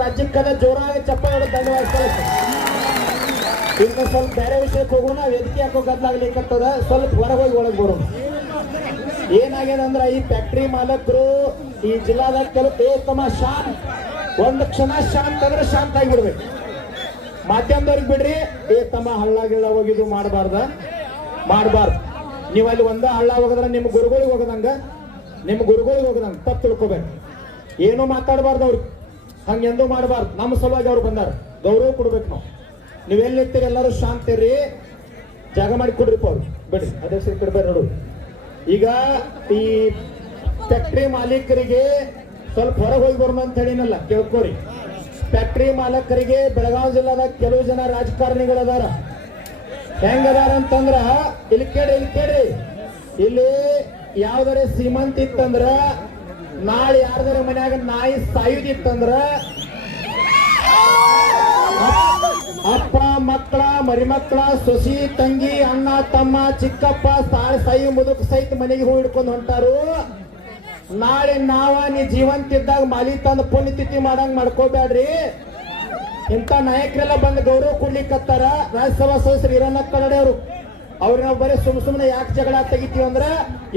ರಾಜ್ಯಕ್ಕದ ಜೋರಾಗಿ ಚಪ್ಪಾಳೆ ದಂಡವಾಯಿಸ್ತಾರೆ ಈಗ ಸ್ವಲ್ಪ ಬೇರೆ ವಿಷಯಕ್ಕೆ ಹೋಗೋಣ ವೇದಿಕೆ ಹಾಕೋ ಗದ್ಲಾಗ್ಲಿಕ್ಕತ್ತದ ಸ್ವಲ್ಪ ಹೊರಗೆ ಹೋಗಿ ಒಳಗೆ ಬರೋಣ. ಏನಾಗ್ಯದ ಅಂದ್ರ ಈ ಫ್ಯಾಕ್ಟ್ರಿ ಮಾಲಕರು, ಈ ಜಿಲ್ಲಾದಾಗ ಕೆಲವು ಏ ತಮ್ಮ ಶಾಂತ್, ಒಂದು ಕ್ಷಣ ಶಾಂತ ಅಂದ್ರೆ ಶಾಂತ ಆಗಿಬಿಡ್ಬೇಕು ಮಾಧ್ಯಮದವ್ರಿಗೆ ಬಿಡ್ರಿ ಏ ತಮ್ಮ ಹಳ್ಳ ಗಿಳ್ಳ ಹೋಗಿದ್ದು ಮಾಡಬಾರ್ದ. ಮಾಡಬಾರ್ದು. ನೀವು ಅಲ್ಲಿ ಒಂದ ಹಳ್ಳ ಹೋಗದ್ರ ನಿಮ್ಮ ಗುರುಗಳಿಗೆ ಹೋಗದಂಗ, ನಿಮ್ಮ ಗುರುಗಳಿಗೆ ಹೋಗದಂಗ, ತಪ್ಪು ತಿಳ್ಕೊಬೇಕು. ಏನು ಮಾತಾಡಬಾರ್ದು ಅವ್ರಿಗೆ ಹಂಗೆಂದೂ ಮಾಡಬಾರ್ದು. ನಮ್ಮ ಸಲುವಾಗಿ ಅವ್ರು ಬಂದಾರ. ಗೌರವ ಕೊಡ್ಬೇಕು ನಾವು. ನೀವೆಲ್ಲಿರ್ತೀರಿ ಎಲ್ಲರೂ ಶಾಂತಿರಿ ಜಾಗ ಮಾಡಿ ಕೊಡ್ರಿಪ್ಪ ಅವ್ರು. ಬಿಡ್ರಿ ಅಧ್ಯಕ್ಷರು ಕೊಡ್ಬೇಡ ನೋಡು. ಈಗ ಈ ಫ್ಯಾಕ್ಟ್ರಿ ಮಾಲೀಕರಿಗೆ ಸ್ವಲ್ಪ ಹೊರಗೆ ಹೋಗಿ ಬರೋಣ ಅಂತ ಹೇಳಿನಲ್ಲ, ಕೇಳ್ಕೋರಿ. ಫ್ಯಾಕ್ಟ್ರಿ ಮಾಲಕರಿಗೆ ಬೆಳಗಾವಿ ಜಿಲ್ಲಾದಾಗ ಕೆಲವು ಜನ ರಾಜಕಾರಣಿಗಳದಾರ. ಹೆಂಗದಾರ ಅಂತಂದ್ರ, ಇಲ್ಲಿ ಕೇಳಿ ಇಲ್ಲಿ ಕೇಳಿ ಇಲ್ಲಿ ಯಾವ್ದಾರ ಸೀಮಂತ ಇತ್ತಂದ್ರ ನಾಳೆ ಯಾರ್ದಾರ ಮನ್ಯಾಗ ನಾಯಿ ಸಾಯುದಿತ್ತಂದ್ರ ಅಪ್ಪ, ಮಕ್ಕಳ, ಮರಿಮಕ್ಕಳ, ಸೊಸಿ, ತಂಗಿ, ಅಣ್ಣ, ತಮ್ಮ, ಚಿಕ್ಕಪ್ಪ ಸಾಯಿ ಸಾಯಿ, ಮುದುಕ ಸಹಿತ ಮನೆಗೆ ಹೋಗಿ ಹಿಡ್ಕೊಂಡು ಹೊಂಟಾರು. ನಾಳೆ ನಾವ ನೀ ಜೀವಂತ ಇದ್ದಾಗ ಮಾಲಿ ತಂದು ಪುಣ್ಯತಿಥಿ ಮಾಡಂಗ್ ಮಾಡ್ಕೋಬೇಡ್ರಿ ಇಂಥ ನಾಯಕರೆಲ್ಲ ಬಂದು ಗೌರವ ಕೊಡ್ಲಿಕ್ಕತ್ತಾರ ರಾಜ್ಯಸಭಾ ಸದಸ್ಯರು ಹಿರಣ್ಣ ಕನ್ನಡ ಅವರು ನಾವು ಬರೀ ಸುಮ್ ಸುಮ್ಮನೆ ಯಾಕೆ ಜಗಳ ತೆಗಿತೀವಿ ಅಂದ್ರೆ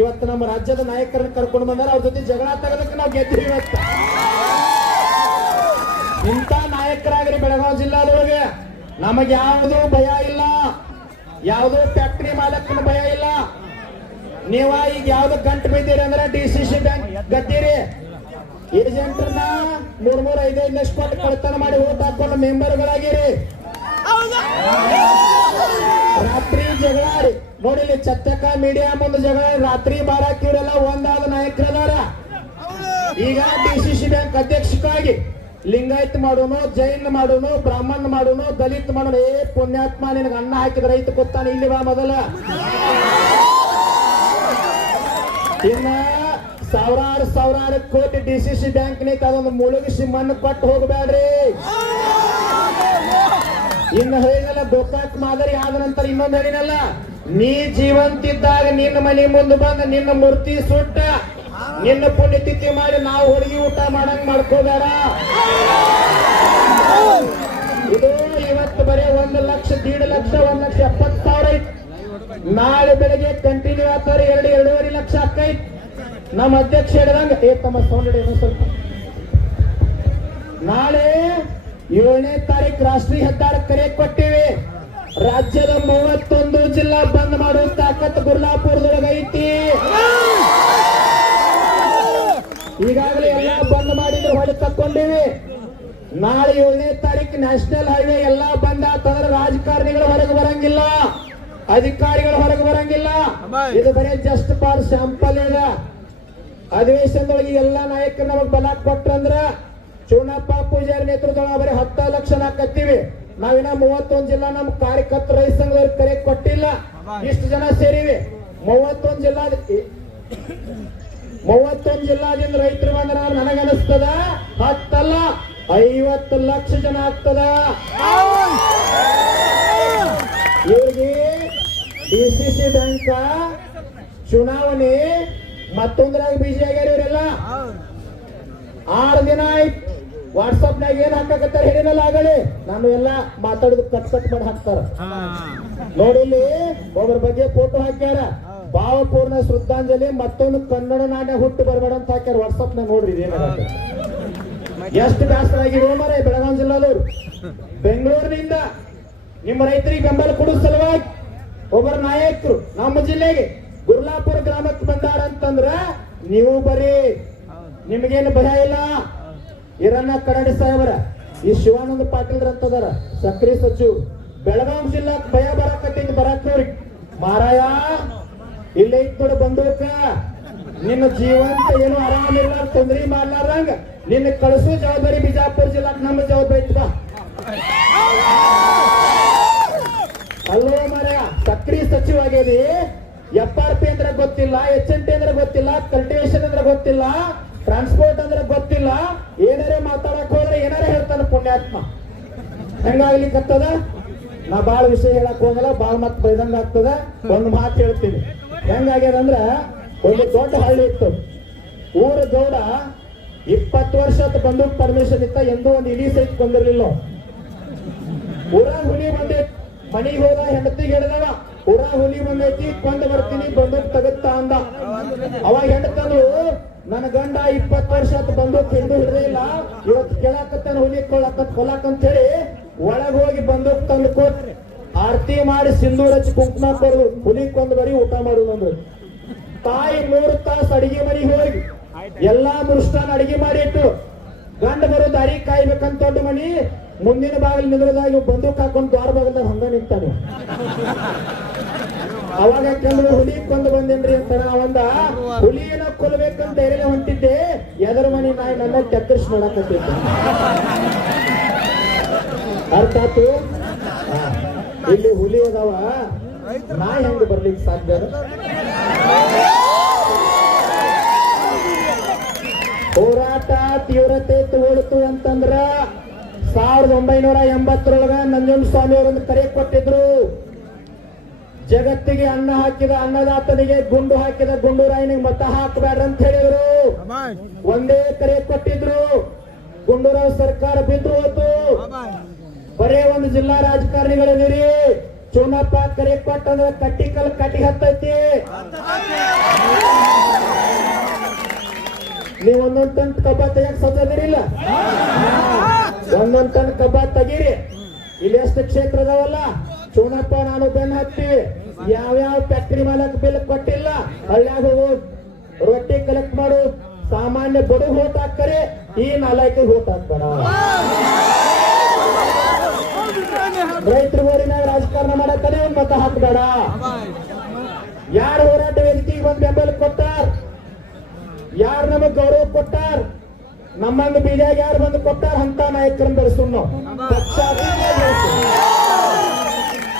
ಇವತ್ತು ನಮ್ಮ ರಾಜ್ಯದ ನಾಯಕರನ್ನ ಕರ್ಕೊಂಡು ಬಂದಾರ ಅವ್ರ ಜೊತೆ ಜಗಳ ತಗೋದಕ್ಕೆ ನಾವು ಗೆದ್ದಿವಿ ಇವತ್ತು. ಇಂಥ ನಾಯಕರಾಗ್ರಿ ಬೆಳಗಾವಿ ಜಿಲ್ಲಾದೊಳಗೆ. ನಮಗೆ ಯಾವುದು ಭಯ ಇಲ್ಲ. ಯಾವುದೋ ಫ್ಯಾಕ್ಟ್ರಿ ಮಾಲಕನ ಭಯ ಇಲ್ಲ. ನೀವ ಈಗ ಯಾವ್ದು ಗಂಟು ಬಿದ್ದೀರಿ ಅಂದ್ರೆ ಡಿ ಸಿ ಸಿ ಬ್ಯಾಂಕ್ ಗತ್ತೀರಿ ಏಜೆಂಟ್ರನ್ನ ಮೂರ್ ಮೂರ್ ಐದೈದು ಲಕ್ಷ ಕೊಟ್ಟು ಕಳ್ತನ ಮಾಡಿ ಓಟ್ ಹಾಕೊಂಡು ಮೆಂಬರ್ಗಳಾಗಿರಿ ರಾತ್ರಿ ಜಗಳ ನೋಡಿಲಿ ಚತ್ತಕ ಮೀಡಿಯಾ ಮುಂದೆ ಜಗಳ, ರಾತ್ರಿ ಬಾರಾಕಿವರೆಲ್ಲ ಒಂದಾದ ನಾಯಕರದಾರ ಈಗ ಡಿಸಿಸಿ ಬ್ಯಾಂಕ್ ಅಧ್ಯಕ್ಷಕ್ಕಾಗಿ ಲಿಂಗಾಯತ್ ಮಾಡೋನು, ಜೈನ್ ಮಾಡೋನು, ಬ್ರಾಹ್ಮಣ್ ಮಾಡೋನು, ದಲಿತ್ ಮಾಡೋನು, ಏ ಪುಣ್ಯಾತ್ಮ, ನಿನಗೆ ಅನ್ನ ಹಾಕಿದ ರೈತ ಕೊತ್ತಾನೆ ಇಲ್ಲಿ ಬಾ ಮೊದಲ. ಇನ್ನ ಸಾವಿರಾರು ಸಾವಿರಾರು ಕೋಟಿ ಡಿಸಿಸಿ ಬ್ಯಾಂಕ್ ನಿಂತ ಅದೊಂದು ಮುಳುಗಿಸಿ ಮಣ್ಣು ಕೊಟ್ಟು ಹೋಗಬೇಡ್ರಿ. ಇನ್ನು ಹೇಳಿನಲ್ಲ ಗೋಕಾಕ್ ಮಾದರಿ ಆದ ನಂತರ ಇನ್ನೊಂದು ಹೇಳಿನಲ್ಲ, ನೀ ಜೀವಂತಿದ್ದಾಗ ನಿನ್ನ ಮನೆ ಮುಂದೆ ಬಂದು ನಿನ್ನ ಮೂರ್ತಿ ಸುಟ್ಟ, ನಿನ್ನ ಪುಣ್ಯತಿಥಿ ಮಾಡಿ ನಾವು ಹೋಳಿಗೆ ಊಟ ಮಾಡಂಗ್ ಮಾಡ್ಕೋದಾರ ಇದು ಇವತ್ತು ಬರೀ ಒಂದು ಲಕ್ಷ, ದೀಡ್ ಲಕ್ಷ, ಒಂದ್ ಲಕ್ಷ ಎಪ್ಪತ್ತು ಸಾವಿರ ಐತಿ. ನಾಳೆ ಬೆಳಿಗ್ಗೆ ಕಂಟಿನ್ಯೂ ಆಗ್ತಾರೆ ಎರಡು, ಎರಡೂವರೆ ಲಕ್ಷ ಆಕೈತಿ ನಮ್ಮ ಅಧ್ಯಕ್ಷ ಹೇಳಿದಂಗ, ಏ ತಮ್ಮ ಸೌಂಡ್ ಸ್ವಲ್ಪ. ನಾಳೆ ಏಳನೇ ತಾರೀಕು ರಾಷ್ಟ್ರೀಯ ಹೆದ್ದಾರಿ ಕರೆ ಕೊಟ್ಟಿವಿ. ರಾಜ್ಯದ ಮೂವತ್ತೊಂದು ಜಿಲ್ಲಾ ಬಂದ್ ಮಾಡುವ ತಾಕತ್ ಗುರ್ಲಾಪುರದೊಳಗೆ ಐತಿ. ಈಗಾಗಲೇ ಎಲ್ಲ ಬಂದ್ ಮಾಡಿದ್ರೆ ಹೊಳೆ ತಕ್ಕೊಂಡಿವಿ. ನಾಳೆ ಏಳನೇ ತಾರೀಕು ನ್ಯಾಷನಲ್ ಹೈವೇ ಎಲ್ಲಾ ಬಂದ್ ಆತಂದ್ರೆ ರಾಜಕಾರಣಿಗಳು ಹೊರಗೆ ಬರಂಗಿಲ್ಲ. ಅಧಿಕಾರಿಗಳು ಹೊರಗೆ ಬರಂಗಿಲ್ಲ. ಇದು ಬರೀ ಜಸ್ಟ್ ಫಾರ್ ಸ್ಯಾಂಪಲ್ ಅಧಿವೇಶನದೊಳಗೆ ಎಲ್ಲಾ ನಾಯಕರು ನಮಗ್ ಬಲ ಕೊಟ್ರಂದ್ರ ಚೂನಪ್ಪ ಪೂಜಾರಿ ನೇತೃತ್ವ ಬರೀ ಹತ್ತ ಲಕ್ಷ ನಾಕತ್ತೀವಿ ನಾವಿನ ಮೂವತ್ತೊಂದು ಜಿಲ್ಲಾ ನಮ್ಮ ಕಾರ್ಯಕರ್ತ ರೈತ ಸಂಘದವ್ರಿಗೆ ಕರೆ ಕೊಟ್ಟಿಲ್ಲ. ಇಷ್ಟು ಜನ ಸೇರಿವಿ. ಮೂವತ್ತೊಂದು ಜಿಲ್ಲಾ ಮೂವತ್ತೊಂದು ಜಿಲ್ಲಾದಿಂದ ರೈತರು ಬಂದ್ರ ನನಗನಿಸ್ತದ? ಹತ್ತಲ್ಲ. ಐವತ್ತು ಲಕ್ಷ ಜನ ಆಗ್ತದ. ಇವ್ರಿಗೆ ಡಿ ಸಿ ಸಿ ಬ್ಯಾಂಕ್ ಚುನಾವಣೆ ಮತ್ತೊಂದ್ರಾಗ ಬಿಜಿ ಆಗ್ಯಾರ ಆರು ದಿನ ಆಯ್ತು. ವಾಟ್ಸಪ್ ನಾಗ ಏನ್ ಹಾಕಾಕತ್ತಾರ ಹೇಳಿನಲ್ಲ ಆಗಲಿ? ನಾನು ಎಲ್ಲ ಮಾತಾಡೋದು ಕಟ್ ಕಟ್ ಮಾಡಿ ಹಾಕ್ತಾರ. ನೋಡಿಲ್ಲಿ ಒಬ್ಬರ ಬಗ್ಗೆ ಫೋಟೋ ಹಾಕ್ಯಾರ. ಭಾವಪೂರ್ಣ ಶ್ರದ್ಧಾಂಜಲಿ ಮತ್ತೊಂದು ಕನ್ನಡ ನಾಣ್ಯ ಹುಟ್ಟು ಬರಬೇಡ ಅಂತ ಹಾಕ್ಯಾರ ವಾಟ್ಸಪ್ ನಾಗ ನೋಡ್ರಿ ಎಷ್ಟು ಬೇಸರ ಆಗಿರೋ ಮರ ಬೆಳಗಾವಿ ಜಿಲ್ಲಾದವ್ರು. ಬೆಂಗಳೂರಿನಿಂದ ನಿಮ್ಮ ರೈತರಿಗೆ ಬೆಂಬಲ ಕೊಡೋ ಸಲುವಾಗಿ ಒಬ್ಬರ ನಾಯಕರು ನಮ್ಮ ಜಿಲ್ಲೆಗೆ ಗುರ್ಲಾಪುರ ಗ್ರಾಮಕ್ಕೆ ಬಂದಾರ ಅಂತಂದ್ರ ನೀವು ಬರೀ ನಿಮಗೇನು ಭಯ ಇಲ್ಲ? ಇರನ್ನ ಕರಡಿ ಸಾಹೇಬರ, ಈ ಶಿವಾನಂದ ಪಾಟೀಲ್ ಅಂತದಾರ ಸಕ್ರಿ ಸಚಿವ ಬೆಳಗಾವಿ ಜಿಲ್ಲಾ ಭಯ ಬರಾಕತ್ತೈತಿ ಬರಾಕ್ನವ್ರಿ ಮಾರಾಯ, ಇಲ್ಲೇ ಇದ್ ಬಂದೂಕ. ನಿನ್ನ ಜೀವಂತ ಏನು ಆರಾಮಿಲ್ಲ ತೊಂದ್ರೆ ಮಾಡ್ಲಾರಂಗ ನಿನ್ನ ಕಳಿಸೋ ಜವಾಬ್ದಾರಿ ಬಿಜಾಪುರ ಜಿಲ್ಲಾಕ್ ನಮ್ಮ ಜವಾಬ್ದಾರಿ ಐತಿ ಅಲ್ಲೇ ಅಲ್ವೋ ಮರ ಸಕ್ರಿ ಸಚಿವ ಆಗ್ಯದಿ ಎಫ್ ಆರ್ ಪಿ ಅಂದ್ರೆ ಗೊತ್ತಿಲ್ಲ ಎಚ್ ಎನ್ ಟಿ ಅಂದ್ರೆ ಗೊತ್ತಿಲ್ಲ ಕಲ್ಟಿವೇಶನ್ ಅಂದ್ರೆ ಗೊತ್ತಿಲ್ಲ ಟ್ರಾನ್ಸ್ಪೋರ್ಟ್ ಅಂದ್ರೆ ಗೊತ್ತಿಲ್ಲ. ಏನಾರೇ ಮಾತಾಡಕ್ ಹೋದ್ರೆ ಏನಾರೇ ಹೇಳ್ತಾನೆ ಪುಣ್ಯಾತ್ಮ. ಹೆಂಗಾಗ್ಲಿಕ್ಕತ್ತದ ನಾ ಬಾಳ ವಿಷಯ ಹೇಳಕ್ ಹೋಗಲ್ಲ, ಬಾಳ ಮತ್ ಬೈದಂಗ ಆಗ್ತದ. ಒಂದು ಮಾತು ಹೇಳ್ತೀನಿ. ಹೆಂಗಾಗ್ಯದಂದ್ರ ಒಂದು ದೊಡ್ಡ ಹಳ್ಳಿ ಇತ್ತು. ಊರ ಗೌಡ ಇಪ್ಪತ್ತು ವರ್ಷ ಬಂದು ಪರ್ಮಿಷನ್ ಇತ್ತ, ಎಂದೂ ಒಂದು ಇಲಿ ಸಹಿತ ಬಂದಿರ್ಲಿಲ್ಲ ಊರ ಹುಲಿ ಬಂದೈತಿ. ಮನಿಗೆ ಹೋದ ಹೆಂಡತಿಗೆ ಹೇಳಿದವ ಊರ ಹುಲಿ ಬಂದೈತಿ ಕೊಂಡ್ ಬರ್ತೀನಿ ಬಂದು ತಗತ್ತಾ ಅಂದ. ಅವಾಗ ಹೆಂಡತಂದ್ರು ಗಂಡ ಇಪ್ಪತ್ತು ವರ್ಷ ಬಂದು ತಿಂದು ಹಿಡ್ದೇ ಇಲ್ಲ, ಇವತ್ತು ಕೇಳಾಕತ್ತಾನ ಹುಲಿ ಕೊಳ್ಳಾಕತ್ ಕೊಲಾಕಂತ ಹೇಳಿ ಒಳಗ್ ಹೋಗಿ ಬಂದು ತಂದು ಕೊಟ್ರಿ. ಆರತಿ ಮಾಡಿ ಸಿಂಧೂರ ಹಚ್ಚಿ ಕುಂಕುಮ ಕೊಡು ಹುಲಿ ಕೊಂದು ಬರೀ ಊಟ ಮಾಡುದು ಅಂದ್ರು ತಾಯಿ ಮೂರು ತಾಸು ಅಡಿಗೆ ಮನೆಗೆ ಹೋಗಿ, ಎಲ್ಲಾ ಮುರುಷ್ಟಾನ ಅಡಿಗೆ ಮಾಡಿಟ್ಟು, ಗಂಡ ಬರೋ ದಾರಿ ಕಾಯ್ಬೇಕಂತ ದೊಡ್ಡ ಮನಿ, ಮುಂದಿನ ಬಾಗಿಲು ನಿಂದ್ರದಾಗ ಬಂದೂಕ್ ಹಾಕೊಂಡು ದ್ವಾರ ಬಾಗಿಲ್ದಾಗ ಹಂಗ ನಿಂತಾನೆ. ಅವಾಗ ಕೆಲವು ಹುಲಿ ಕೊಂದು ಬಂದೇನ್ರಿ ಅಂತ ಅವಂದ ಹುಲಿಯನ್ನ ಕೊಲ್ಬೇಕಂತ ಧೈರ್ಯ ಹೊಂಟಿದ್ದೆ. ಎದರ ಮನೆ ನಾಯಿ ನನ್ನ ಚಕ್ಕರ್ಸ್ ಮಾಡಕತ್ತಿದ್ದೆ ಅರ್ಥ ಆತು ಇಲ್ಲಿ ಹುಲಿ ಅದಾವ. ನಾಯಿ ಹೆಂಗ್ ಬರ್ಲಿಕ್ಕೆ ಸಾಧ್ಯ? ಹೋರಾಟ ತೀವ್ರತೆ ತಗೊಳ್ತು ಅಂತಂದ್ರ ಸಾವಿರದ ಒಂಬೈನೂರ ಎಂಬತ್ತರೊಳಗ ನಂಜುಂಡ ಸ್ವಾಮಿ ಅವರೊಂದು ಕರೆ ಕೊಟ್ಟಿದ್ರು. ಜಗತ್ತಿಗೆ ಅನ್ನ ಹಾಕಿದ ಅನ್ನದಾತನಿಗೆ ಗುಂಡು ಹಾಕಿದ ಗುಂಡೂರಾಯನಿಗೆ ಮತ ಹಾಕಬೇಡ ಅಂತ ಹೇಳಿದ್ರು. ಒಂದೇ ಕರೆ ಕೊಟ್ಟಿದ್ರು. ಗುಂಡೂರಾವ್ ಸರ್ಕಾರ ಬಿದ್ದು ಹೋತು. ಬರೇ ಒಂದು ಜಿಲ್ಲಾ ರಾಜಕಾರಣಿಗಳಿದಿರಿ ಚುನಪ್ಪ ಕರೆ ಕೊಟ್ಟಂದ್ರೆ ಕಟ್ಟಿ ಕಲ್ ಕಟ್ಟಿ ಹತ್ತೈತಿ. ನೀವು ಒಂದೊಂದ್ ಟನ್ ಕಬ್ಬ ತೆಗಿಯಕ್ ಸತ್ತದಿರಿಲ್ಲ ಒಂದೊಂದ್ ಟನ್ ಕಬ್ಬ ತೆಗೀರಿ. ಇಲ್ಲಿ ಎಷ್ಟು ಕ್ಷೇತ್ರ ಅದಾವಲ್ಲ? ಚುನಪ್ಪ ನಾನು ಬೆನ್ನ ಹತ್ತಿ. ಯಾವ್ಯಾವ ಫ್ಯಾಕ್ಟ್ರಿ ಮಾಲಕ್ ಬಿಲ್ ಕೊಟ್ಟಿಲ್ಲ ಹಳ್ಳ್ಯಾಗ ರೊಟ್ಟಿ ಕಲೆಕ್ಟ್ ಮಾಡು, ಸಾಮಾನ್ಯ ಬಡಗ್ ಹೋಟ್ ಹಾಕ್ತಾರೆ, ಈ ನಾಲ್ಕು ಹೋಟ್ ಹಾಕ್ಬೇಡ. ರೈತರ ಊರಿನಾಗ ರಾಜಕಾರಣ ಮಾಡತ್ತಾನೆ ಒಂದ್ ಮತ ಹಾಕ್ಬೇಡ. ಯಾರ ಹೋರಾಟ ವೇದಿಕೆಗೆ ಒಂದ್ ಬೆಂಬಲ ಕೊಟ್ಟಾರ? ಯಾರು ನಮಗ್ ಗೌರವ ಕೊಟ್ಟಾರ? ನಮ್ಮನ್ನು ಬೀದಿಯಾಗ ಯಾರು ಬಂದು ಕೊಟ್ಟಾರ ಅಂತ ನಾಯಕರನ್ನ ಬೆಳ್ಸೋಣ.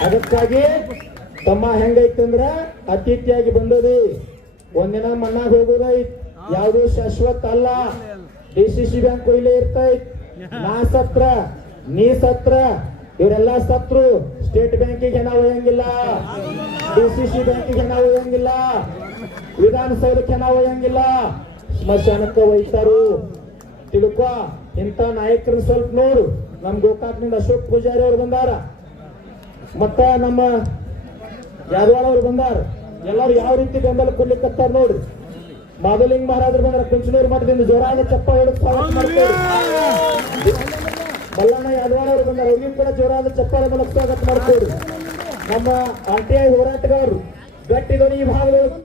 ಅದಕ್ಕಾಗಿ ತಮ್ಮ ಹೆಂಗೈತಂದ್ರ ಅತಿಥಿಯಾಗಿ ಬಂದದಿ. ಒಂದಿನ ಮಣ್ಣಾಗ ಹೋಗೋದೈತ್. ಯಾವುದು ಶಾಶ್ವತ ಅಲ್ಲ. ಡಿ ಸಿ ಸಿ ಬ್ಯಾಂಕ್ ಇಲ್ಲೇ ಇರ್ತೈತ್. ನಾ ಸತ್ರ, ನೀ ಸತ್ರ, ಇವರೆಲ್ಲ ಸತ್ರು. ಸ್ಟೇಟ್ ಬ್ಯಾಂಕಿಗೆ ಹಣ ಒಯ್ಯಂಗಿಲ್ಲ. ಡಿ ಸಿ ಸಿ ಬ್ಯಾಂಕಿಗೆ ಹಣ ಒಯ್ಯಂಗಿಲ್ಲ. ವಿಧಾನಸೌಧಕ್ಕೆ ಹಣ ಒಯ್ಯಂಗಿಲ್ಲ. ಸ್ಮಶಾನಕ್ಕೆ ಒಯ್ತಾರು. ತಿಳ್ಕೊ, ಇಂಥ ನಾಯಕರು ಸ್ವಲ್ಪ ನೋಡು. ನಮ್ ಗೋಕಾಕ್ನಿಂದ ಅಶೋಕ್ ಪೂಜಾರಿ ಅವ್ರು ಬಂದಾರ. ಮತ್ತ ನಮ್ಮ ಯಾದವಾಳ ಅವ್ರು ಬಂದಾರ? ಎಲ್ಲಾರು ಯಾವ ರೀತಿ ಬೆಂಬಲ ಕೊಡ್ಲಿಕ್ಕತ್ತಾರ ನೋಡ್ರಿ. ಮಾದಲಿಂಗ್ ಮಹಾರಾಜರು ಬಂದ್ರ ಕುಂಚನೂರು ಮಠದಿಂದ ಜೋರಾದ ಚಪ್ಪ ಹೇಳಿ ಸ್ವಾಗತ ಮಾಡ್ತೇವೆ ಮಲ್ಲಣ್ಣ ಯಾದವಾಳ ಅವರು ಬಂದಾರ ಅವ್ರಿಗೂ ಕೂಡ ಜೋರಾದ ಚಪ್ಪಾಳೆ ಮೂಲಕ ಸ್ವಾಗತ ಮಾಡ್ತೇವೆ ನಮ್ಮ ಆರ್ ಟಿ ಐ ಹೋರಾಟಗಾರರು ಗಟ್ಟಿ ಧ್ವನಿ ಈ ಭಾಗಗಳು